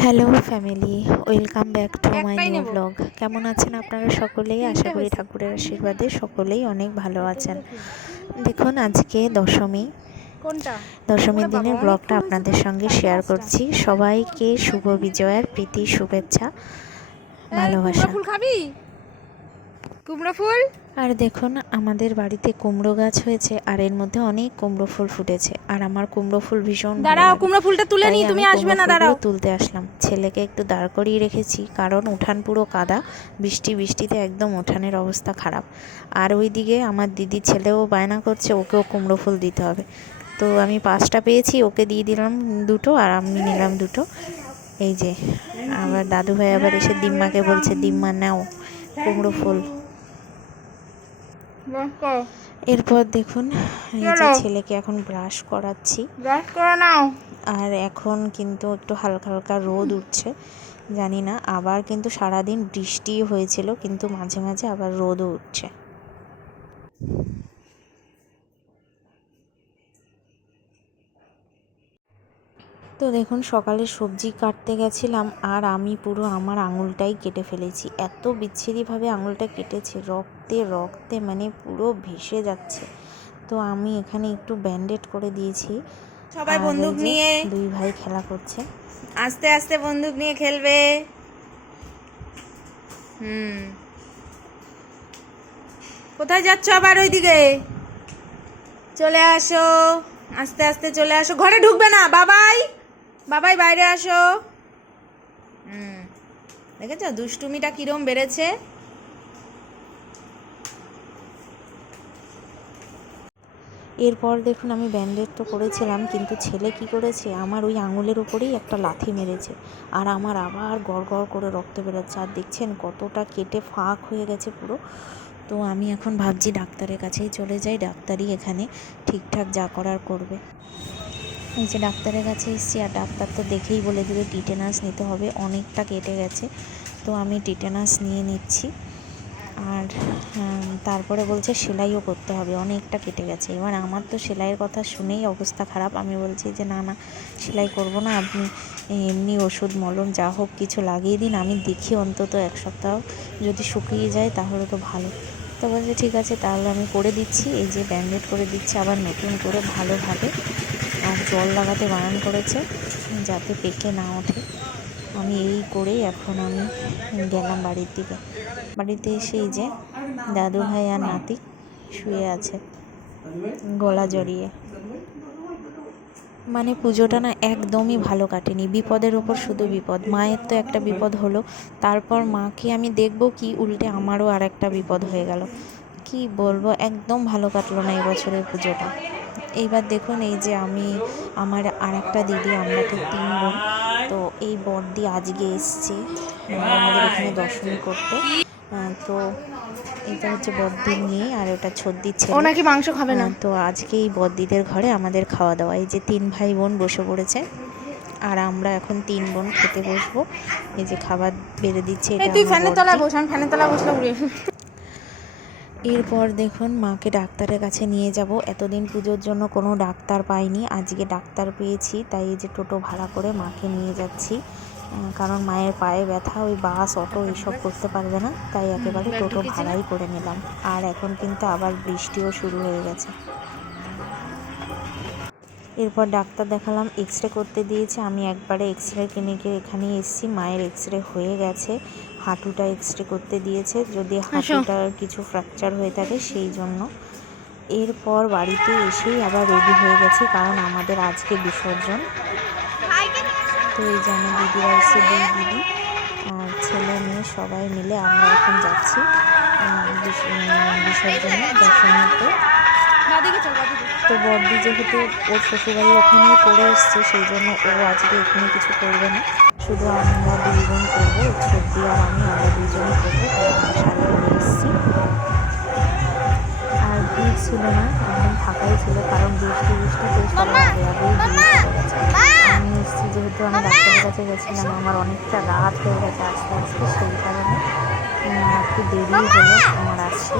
Hello family, welcome back to my একটাই new নেব। Blog. কেমন আছেন আপনারা সকলেই? আশা করি ঠাকুরের আশীর্বাদে সকলেই অনেক ভালো আছেন। দেখুন আজকে দশমী কোনটা? দশমীর ওরে বাবা, দিনের অনেক ব্লগটা ফুল হয়েছে আপনাদের তো, সঙ্গে 5টা। শেয়ার করছি। সবাইকে শুভ বিজয়ার প্রীতি শুভেচ্ছা এই কুমড়ো ভালোবাসা। ফুল খাবি? কুমড়ো ফুল? আর দেখুন আমাদের বাড়িতে কুমড়ো গাছ হয়েছে, আর এর মধ্যে অনেক কুমড়ো ফুল ফুটেছে, আর আমার কুমড়ো ফুল ভীষণ ভালো দাঁড়াও, লাগে। কুমড়ো ফুলটা তুলে তাই নি, আমি তুমি আসবে কুমড়ো না, ফুলগুলো দাঁড়াও। তুলতে আসলাম। ছেলেকে একটু দাঁড় করিয়ে রেখেছি, কারণ উঠান পুরো কাদা, বৃষ্টিতে একদম উঠানের অবস্থা খারাপ। আর ওইদিকে আমার দিদি ছেলেও বায়না করছে, ওকেও কুমড়ো ফুল দিতে হবে। তো আমি 5টা পেয়েছি, ওকে দিয়ে দিলাম 2টো, আর আমি নিলাম 2টো। এই যে আবার দাদু ভাই আবার এসে দিম্মাকে বলছে, দিম্মা নাও কুমড়ো ফুল। এরপর দেখুন এই যে ছেলেকে এখন ব্রাশ করাচ্ছি, ব্রাশ করে নাও। আর এখন কিন্তু একটু হালকা হালকা রোদ উঠছে। জানি না, আবার কিন্তু সারাদিন বৃষ্টি হয়েছিল, কিন্তু মাঝে মাঝে আবার রোদও উঠছে। তো দেখুন সকালে সবজি কাটতে গেছিলাম, আর আমি পুরো আমার আঙুলটাই কেটে ফেলেছি। এত বিচ্ছিরিভাবে আঙুলটা কেটেছে, রক্তে রক্তে মানে পুরো ভেসে যাচ্ছে। তো আমি এখানে একটু ব্যান্ডেড করে দিয়েছি। সবাই আর বন্দুক এই যে নিয়ে, দুই ভাই খেলা করছে। আস্তে আস্তে বন্দুক নিয়ে খেলবে। কোথায় যাচ্ছ আবার? ওইদিকে চলে আসো, আস্তে আস্তে চলে আসো। ঘরে ঢুকবে না, বাবাই বাবাই বাইরে আসো। দেখেছো দুষ্টুমিটা কিরম বেড়েছে? এরপর দেখুন আমি ব্যান্ডেড তো করেছিলাম, কিন্তু ছেলে কি করেছে, আমার ওই আঙুলের উপরেই একটা লাথি মেরেছে, আর আমার আবার গড় গড় করে রক্ত বেরোচ্ছে। আর দেখছেন কতটা কেটে ফাঁক হয়ে গেছে পুরো। তো আমি এখন ভাবছি ডাক্তারের কাছেই চলে যাই, ডাক্তারই এখানে ঠিকঠাক যা করার করবে। এই যে ডাক্তারের কাছে এসেছি, আর ডাক্তার তো দেখেই বলে দেবে টিটেনাস নিতে হবে, অনেকটা কেটে গেছে। তো আমি টিটেনাস নিয়ে নিচ্ছি। আর তারপরে বলছে সেলাইও করতে হবে, অনেকটা কেটে গেছে। এবার আমার তো সেলাইয়ের কথা শুনেই অবস্থা খারাপ। আমি বলছি যে না না, সেলাই করব না, আপনি এমনি ওষুধ মলম যা হোক কিছু লাগিয়ে দিন, আমি দেখি অন্তত 1 সপ্তাহ যদি শুকিয়ে যায় তাহলে তো ভালো। তো বলছে ঠিক আছে, তাহলে আমি করে দিচ্ছি। এই যে ব্যান্ডেড করে দিচ্ছি আবার নতুন করে ভালোভাবে, আর জল লাগাতে বারণ করেছে যাতে পেকে না ওঠে। আমি এই করেই এখন আমি গেলাম বাড়ির দিকে। বাড়িতে এসে এই যে দাদু ভাই আর নাতি শুয়ে আছে গলা জড়িয়ে। মানে পুজোটা না একদমই ভালো কাটেনি, বিপদের ওপর শুধু বিপদ। মায়ের তো একটা বিপদ হলো, তারপর মাকে আমি দেখবো কি, উল্টে আমারও আর একটা বিপদ হয়ে গেল। কি বলবো, একদম ভালো কাটলো না এবছরের পুজোটা। এইবার দেখুন এই যে আমার আর একটা দিদি, আমরা তো 3 বোন। তো এই বড়দি আজকে এসছে আমাদের এখানে দশমী করতে। তো এটা হচ্ছে বড়দির মেয়ে, আর ওটা ছোটদির ও ছেলে। নাকি মাংস খাবে না। তো আজকে এই বড়দিদের ঘরে আমাদের খাওয়া দাওয়া। এই যে 3 ভাই বোন বসে পড়েছে, আর আমরা এখন 3 বোন খেতে বসবো। এই যে খাবার বেড়ে দিচ্ছে, এই এটা তুই আমার ফ্যানের তলায় বড়দি। বস, আমি ফ্যানের তলায় বসলে উড়িয়ে। এরপর দেখুন মাকে ডাক্তারের কাছে নিয়ে যাব। এতদিন পুজোর জন্য কোনো ডাক্তার পাইনি, আজকে ডাক্তার পেয়েছি, তাই এই যে টোটো ভাড়া করে মাকে নিয়ে যাচ্ছি। কারণ মায়ের পায়ে ব্যথা, ওই বাস অটো এসব করতে পারবে না, তাই একেবারে টোটো ভাড়াই করে নিলাম। আর এখন কিন্তু আবার বৃষ্টিও শুরু হয়ে গেছে। এরপর ডাক্তার দেখালাম, এক্স রে করতে দিয়েছে। আমি একবারে এক্স রে ক্লিনিকে এখানেই এসেছি। মায়ের এক্স রে হয়ে গেছে, হাঁটুটা এক্স রে করতে দিয়েছে, যদি হাঁটুটার কিছু ফ্র্যাকচার হয়ে থাকে সেই জন্য। এরপর বাড়িতে এসেই আবার রেডি হয়ে গেছি, কারণ আমাদের আজকে বিসর্জন। তো এই যে আমার দিদিরা এসে, 2 দিদি আর ছেলে মেয়ে সবাই মিলে আমরা এখন যাচ্ছি বিসর্জনে, দশমীতে। তো বড়দি যেহেতু ওর শ্বশুরবাড়ির ওখানেই করে এসছে, সেই জন্য ও আজকে এখানে কিছু করবে না, শুধু আমরা 2 বোন করবো, ছোটদি আর আমরা 2জনই করবো। তাই আমরা শাড়ি পরে এসেছি। আর ভিড় ছিল না, একদম ফাঁকাই ছিল, কারণ বৃষ্টি সবার আগেই বেরিয়ে চলে গেছে। আমি এসেছি যেহেতু, আমি ডাক্তারের কাছে গেছিলাম, আমার অনেকটা রাত হয়ে গেছে আস্তে আস্তে, সেই কারণে একটু দেরি হলো আমার আসতে।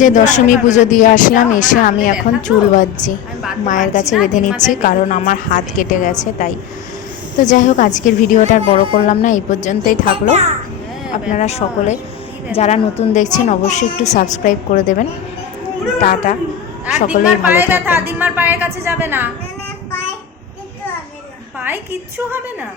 যে দশমী পুজো দিয়ে আসলাম, এসে আমি এখন চুল বাঁধছি, মায়ের কাছে বেঁধে নিচ্ছি কারণ আমার হাত কেটে গেছে তাই। তো যাই হোক, আজকের ভিডিওটা আর বড় করলাম না, এই পর্যন্তই থাকলো। আপনারা সকলে যারা নতুন দেখছেন অবশ্যই একটু সাবস্ক্রাইব করে দেবেন। টাটা, সকলেই ভালো থাকবেন। দিম্মার পায়ের কাছে যাবে না, পায়ে কিচ্ছু হবে না।